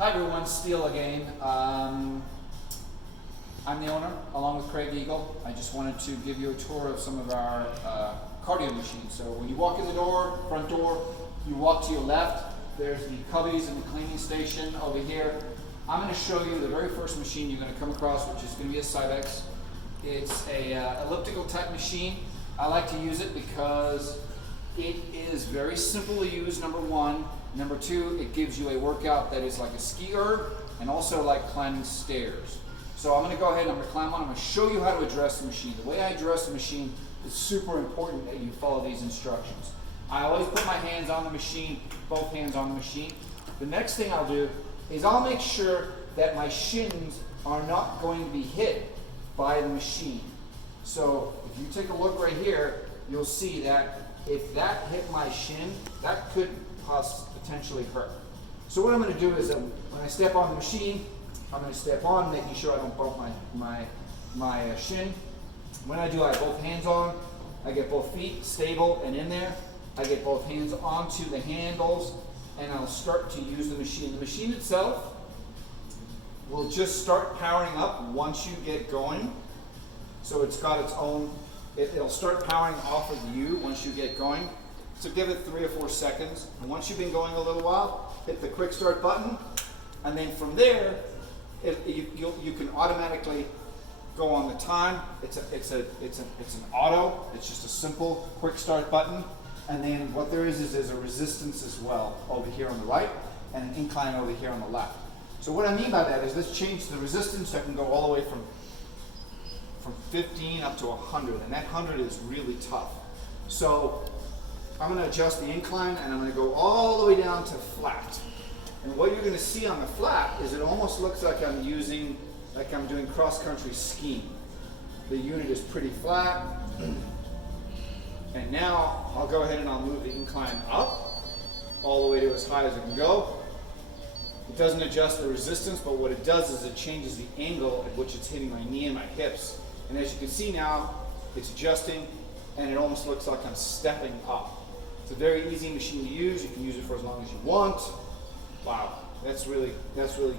Hi everyone, Steele again. I'm the owner, along with Craig Eagle. I just wanted to give you a tour of some of our cardio machines. So when you walk in the door, front door, you walk to your left, there's the cubbies and the cleaning station over here. I'm going to show you the very first machine you're going to come across, which is going to be a Cybex. It's a elliptical type machine. I like to use it because it is very simple to use, number one. Number two, it gives you a workout that is like a ski erg and also like climbing stairs. So I'm going to go ahead and I'm going to climb on. I'm going to show you how to address the machine. The way I address the machine is super important that you follow these instructions. I always put my hands on the machine, both hands on the machine. The next thing I'll do is I'll make sure that my shins are not going to be hit by the machine. So if you take a look right here, you'll see that if that hit my shin, that could potentially hurt. So what I'm going to do is when I step on the machine, I'm going to step on, making sure I don't bump my shin. When I do, I have both hands on. I get both feet stable and in there. I get both hands onto the handles, and I'll start to use the machine. The machine itself will just start powering up once you get going. So it's got its own, it'll start powering off of you once you get going. So give it 3 or 4 seconds, and once you've been going a little while, hit the quick start button, and then from there, you can automatically go on the time. It's an auto. It's just a simple quick start button, and then what there is there's a resistance as well over here on the right, and an incline over here on the left. So what I mean by that is let's change the resistance. I can go all the way from 15 up to 100, and that 100 is really tough. So I'm going to adjust the incline, and I'm going to go all the way down to flat. And what you're going to see on the flat is it almost looks like I'm doing cross-country skiing. The unit is pretty flat. And now I'll go ahead and I'll move the incline up all the way to as high as it can go. It doesn't adjust the resistance, but what it does is it changes the angle at which it's hitting my knee and my hips. And as you can see now, it's adjusting, and it almost looks like I'm stepping up. It's a very easy machine to use. You can use it for as long as you want. Wow, that's really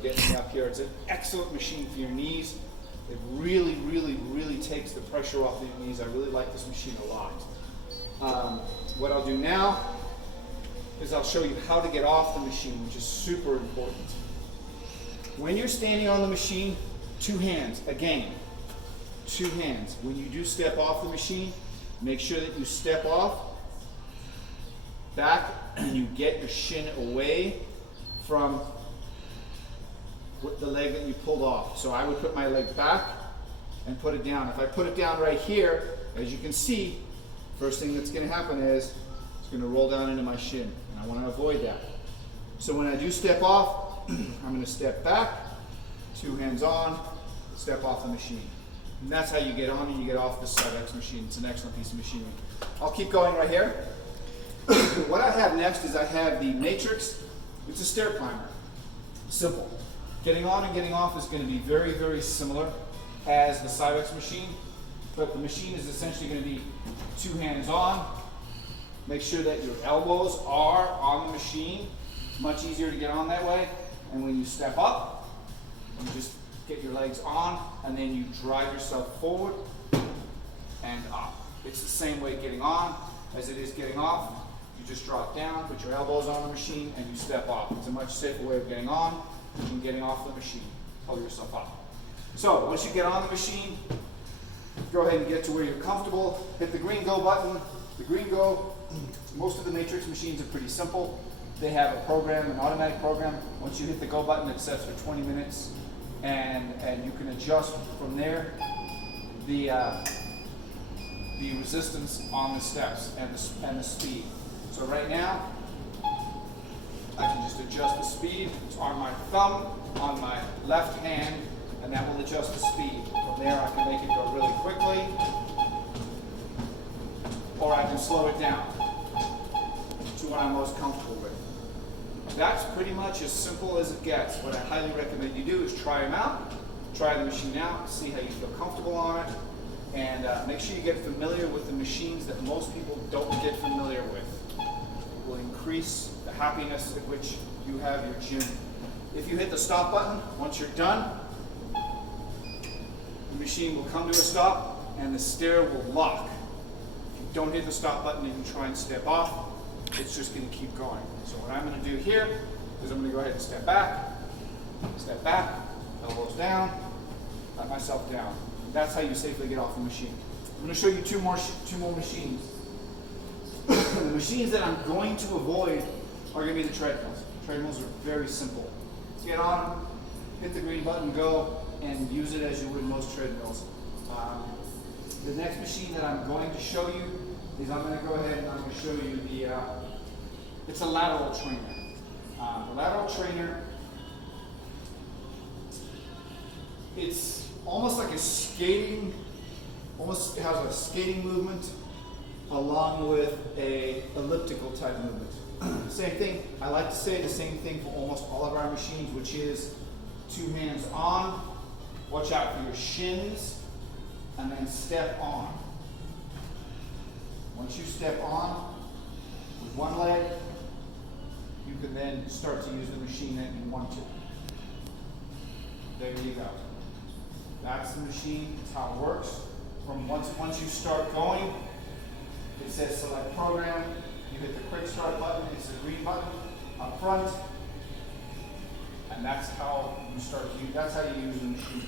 getting me up here. It's an excellent machine for your knees. It really, really, really takes the pressure off of your knees. I really like this machine a lot. What I'll do now is I'll show you how to get off the machine, which is super important. When you're standing on the machine, 2 hands, again, 2 hands. When you do step off the machine, make sure that you step off back and you get your shin away from the leg that you pulled off. So I would put my leg back and put it down. If I put it down right here, as you can see, first thing that's going to happen is it's going to roll down into my shin, and I want to avoid that. So when I do step off, I'm going to step back, 2 hands on, step off the machine. And that's how you get on and you get off the Cybex machine. It's an excellent piece of machinery. I'll keep going right here. What I have next is I have the Matrix. It's a stair climber. Simple. Getting on and getting off is going to be very, very similar as the Cybex machine, but the machine is essentially going to be 2 hands on. Make sure that your elbows are on the machine. It's much easier to get on that way. And when you step up, you just get your legs on, and then you drive yourself forward and up. It's the same way getting on as it is getting off. You just drop down, put your elbows on the machine, and you step off. It's a much safer way of getting on and getting off the machine. Pull yourself up. So once you get on the machine, go ahead and get to where you're comfortable. Hit the green go button. The green go, most of the Matrix machines are pretty simple. They have a program, an automatic program. Once you hit the go button, it sets for 20 minutes, and you can adjust from there the resistance on the steps and the speed. So right now, I can just adjust the speed. It's on my thumb, on my left hand, and that will adjust the speed. From there, I can make it go really quickly, or I can slow it down to what I'm most comfortable with. That's pretty much as simple as it gets. What I highly recommend you do is try them out, try the machine out, see how you feel comfortable on it, and make sure you get familiar with the machines that most people don't get familiar with. It will increase the happiness at which you have your gym If you hit the stop button, once you're done, the machine will come to a stop and the stair will lock. If you don't hit the stop button and you try and step off, it's just going to keep going. So what I'm going to do here is I'm going to go ahead and step back, elbows down, let myself down. That's how you safely get off the machine. I'm going to show you two more machines. The machines that I'm going to avoid are going to be the treadmills. Treadmills are very simple. Get on them, hit the green button, go, and use it as you would most treadmills. The next machine that I'm going to show you is I'm going to go ahead and I'm going to show you it's a lateral trainer. The lateral trainer, it's almost like a skating, almost has a skating movement along with a elliptical type movement. Same thing, I like to say the same thing for almost all of our machines, which is 2 hands on, watch out for your shins, and then step on. Once you step on with one leg, you can then start to use the machine that you want to. There you go. That's the machine, that's how it works. From once you start going, it says select program, you hit the quick start button, it's the green button up front, and that's how you that's how you use the machine.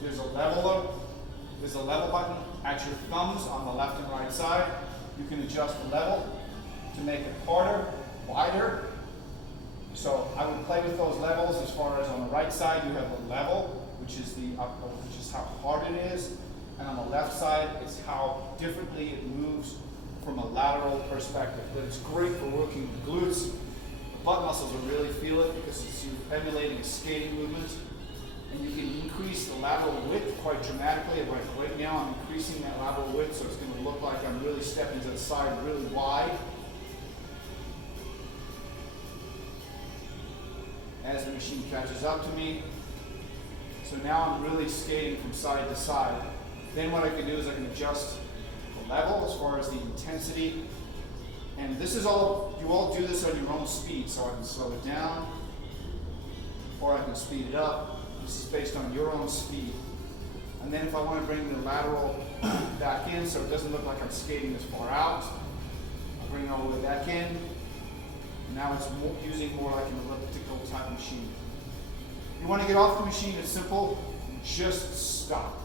There's a level button at your thumbs on the left and right side. You can adjust the level to make it harder, wider. So I would play with those levels. As far as on the right side, you have the level, which is how hard it is, and on the left side, it's how differently it moves from a lateral perspective. But it's great for working the glutes. The butt muscles will really feel it because you're emulating a skating movement, and you can increase the lateral width quite dramatically. Like right now, I'm increasing that lateral width, so it's going to look like I'm really stepping to the side really wide. As the machine catches up to me. So now I'm really skating from side to side. Then what I can do is I can adjust the level as far as the intensity. And this is all, you all do this on your own speed. So I can slow it down, or I can speed it up. This is based on your own speed. And then if I want to bring the lateral back in so it doesn't look like I'm skating this far out, I'll bring it all the way back in. Now it's using more like an elliptical type machine. You want to get off the machine, it's simple, just stop.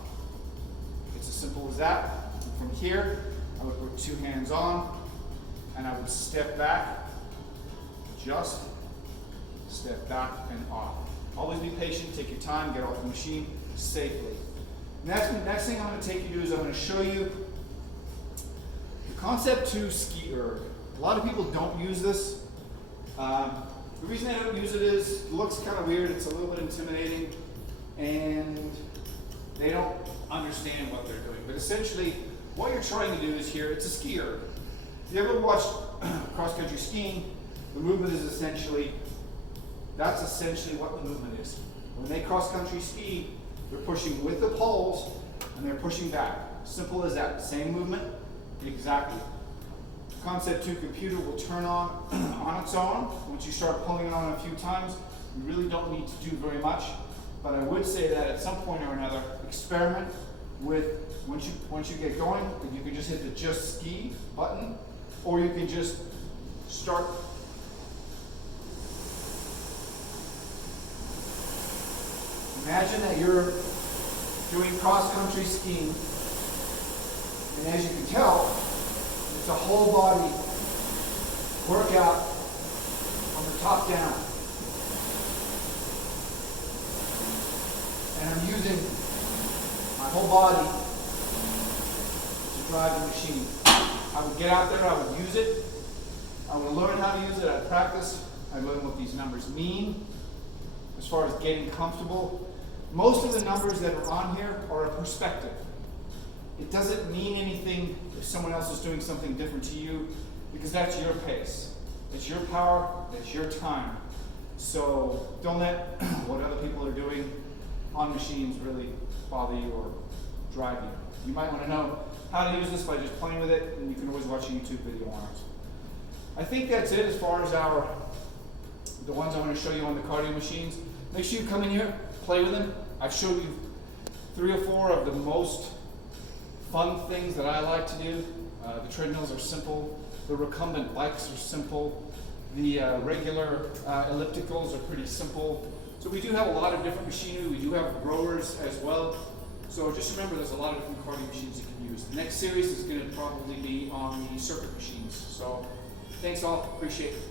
It's as simple as that. From here, I would put 2 hands on, and I would step back, just step back and off. Always be patient, take your time, get off the machine safely. Next thing I'm going to take you to is I'm going to show you the Concept 2 ski erg. A lot of people don't use this. The reason they don't use it is it looks kind of weird, it's a little bit intimidating, and they don't understand what they're doing. But essentially, what you're trying to do is here, it's a ski erg. If you ever watched cross-country skiing, the movement is that's essentially what the movement is. When they cross-country ski, they're pushing with the poles, and they're pushing back. Simple as that, same movement, exactly. Concept 2 computer will turn on its own. Once you start pulling it on a few times, you really don't need to do very much. But I would say that at some point or another, experiment with, once you get going, you can just hit the just ski button, or you can just start. Imagine that you're doing cross-country skiing, and as you can tell, it's a whole body workout from the top down. And I'm using my whole body to drive the machine. I would get out there, I would use it. I would learn how to use it, I'd practice. I'd learn what these numbers mean as far as getting comfortable. Most of the numbers that are on here are a perspective. It doesn't mean anything if someone else is doing something different to you, because that's your pace. It's your power, it's your time. So don't let what other people are doing on machines really bother you or drive you. You might want to know how to use this by just playing with it, and you can always watch a YouTube video on it. I think that's it as far as our the ones I want to show you on the cardio machines. Make sure you come in here, play with them. I've showed you 3 or 4 of the most fun things that I like to do. The treadmills are simple. The recumbent bikes are simple. The regular ellipticals are pretty simple. So we do have a lot of different machinery. We do have rowers as well. So just remember there's a lot of different cardio machines you can use. The next series is going to probably be on the circuit machines. So thanks all. Appreciate it.